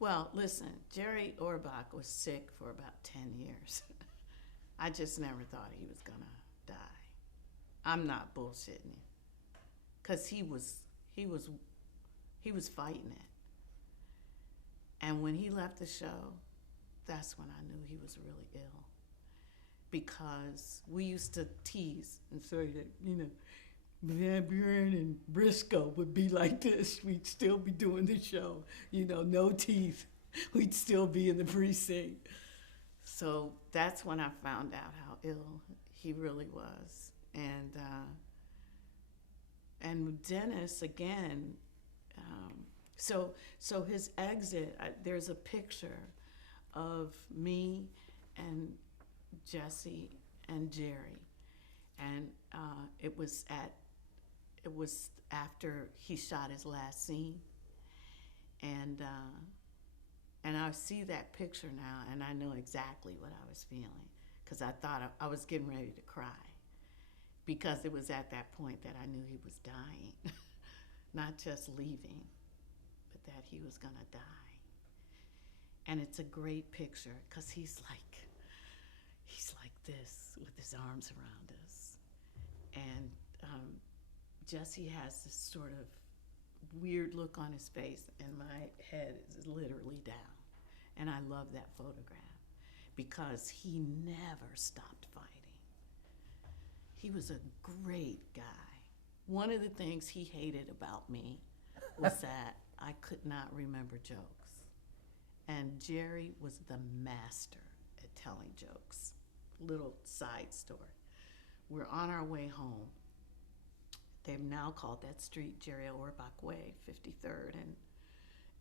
Well, listen, Jerry Orbach was sick for about 10 years. I just never thought he was going to die. I'm not bullshitting you. Cuz he was fighting it. And when he left the show, that's when I knew he was really ill. Because we used to tease and say that, Van Buren and Briscoe would be like this. We'd still be doing the show, no teeth. We'd still be in the precinct. So that's when I found out how ill he really was. And Dennis, again, so his exit, there's a picture of me and Jesse and Jerry. And it was after he shot his last scene. And I see that picture now, and I know exactly what I was feeling, because I thought I was getting ready to cry, because it was at that point that I knew he was dying, not just leaving, but that he was going to die. And it's a great picture, because he's like this with his arms around us. And Jesse has this sort of weird look on his face, and my head is literally down. And I love that photograph because he never stopped fighting. He was a great guy. One of the things he hated about me was that I could not remember jokes. And Jerry was the master at telling jokes. Little side story. We're on our way home. They've now called that street Jerry Orbach Way, 53rd and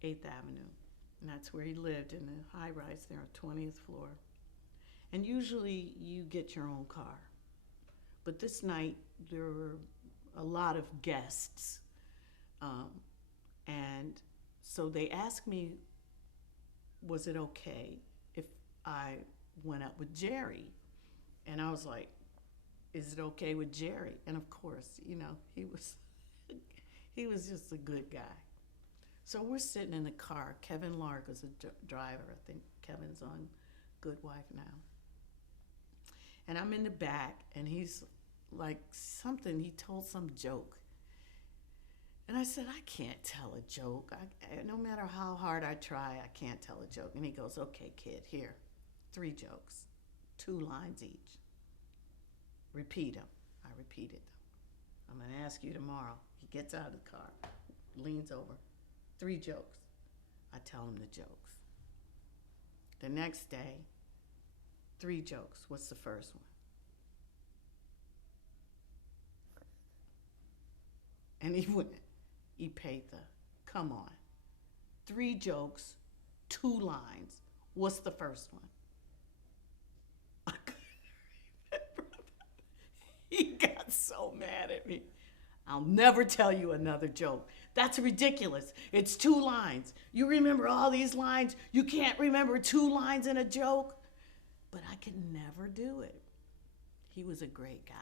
8th Avenue. And that's where he lived, in the high rise there on 20th floor. And usually you get your own car. But this night there were a lot of guests. And so they asked me, was it okay if I went up with Jerry? And I was like, is it okay with Jerry? And of course, he was just a good guy. So we're sitting in the car. Kevin Lark was a driver. I think Kevin's on Good Wife now. And I'm in the back, and he's like he told some joke. And I said, I can't tell a joke. No matter how hard I try, I can't tell a joke. And he goes, okay, kid, here, 3 jokes, 2 lines each. Repeat them. I repeated them. I'm going to ask you tomorrow. He gets out of the car, leans over, 3 jokes. I tell him the jokes. The next day, 3 jokes. What's the first one? And he went, Epatha, come on. 3 jokes, 2 lines. What's the first one? I couldn't remember. He got so mad at me. I'll never tell you another joke. That's ridiculous. It's 2 lines. You remember all these lines? You can't remember 2 lines in a joke? But I could never do it. He was a great guy.